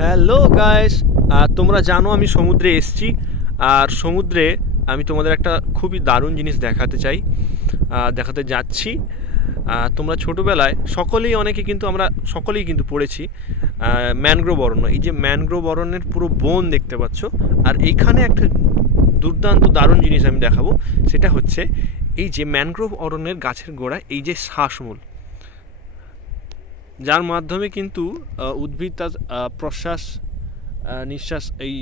Hello guys, তোমরা জানো আমি সমুদ্রে এসেছি। আর সমুদ্রে আমি তোমাদের একটা খুবই দারুণ জিনিস দেখাতে যাচ্ছি। তোমরা ছোটোবেলায় অনেকে কিন্তু আমরা সকলেই কিন্তু পড়েছি ম্যানগ্রোভ অরণ্য। এই যে ম্যানগ্রোভ অরণ্যের পুরো বন দেখতে পাচ্ছ। আর এইখানে একটা দুর্দান্ত দারুণ জিনিস আমি দেখাবো, সেটা হচ্ছে এই যে ম্যানগ্রোভ অরণ্যের গাছের গোড়ায় এই যে শ্বাসমূল, যার মাধ্যমে কিন্তু উদ্ভিদ তার প্রশ্বাস নিঃশ্বাস এই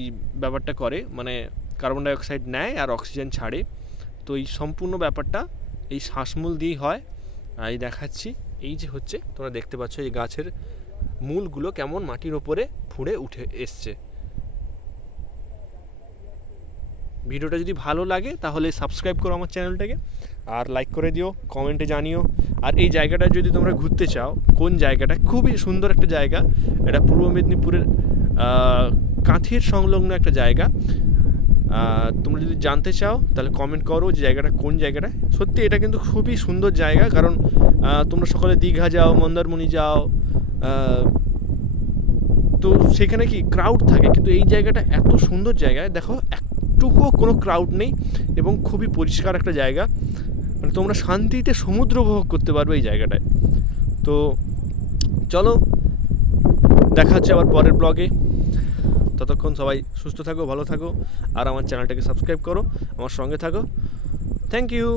ব্যাপারটা করে, মানে কার্বন ডাইঅক্সাইড নেয় আর অক্সিজেন ছাড়ে। তো এই সম্পূর্ণ ব্যাপারটা এই শ্বাসমূল দিয়েই হয়। এই দেখাচ্ছি, এই যে হচ্ছে তোমরা দেখতে পাচ্ছ এই গাছের মূলগুলো কেমন মাটির ওপরে ফুঁড়ে উঠে এসছে। ভিডিওটা যদি ভালো লাগে তাহলে সাবস্ক্রাইব করো আমার চ্যানেলটাকে, আর লাইক করে দিও, কমেন্টে জানিও। আর এই জায়গাটা যদি তোমরা ঘুরতে চাও, কোন জায়গাটা খুবই সুন্দর একটা জায়গা, এটা পূর্ব মেদিনীপুরের কাঁথির সংলগ্ন একটা জায়গা। তোমরা যদি জানতে চাও তাহলে কমেন্ট করো যে জায়গাটা কোন জায়গাটা। সত্যি এটা কিন্তু খুবই সুন্দর জায়গা, কারণ তোমরা সকলে দীঘা যাও, মন্দারমণি যাও, তো সেখানে কি ক্রাউড থাকে, কিন্তু এই জায়গাটা এত সুন্দর জায়গায় দেখো একটুকুও কোনো ক্রাউড নেই এবং খুবই পরিষ্কার একটা জায়গা। মানে তোমরা শান্তিতে সমুদ্র উপভোগ করতে পারবে এই জায়গাটায়। তো চলো, দেখা হচ্ছে আবার পরের ব্লগে। ততক্ষণ সবাই সুস্থ থাকো, ভালো থাকো, আর আমার চ্যানেলটাকে সাবস্ক্রাইব করো, আমার সঙ্গে থাকো। Thank you.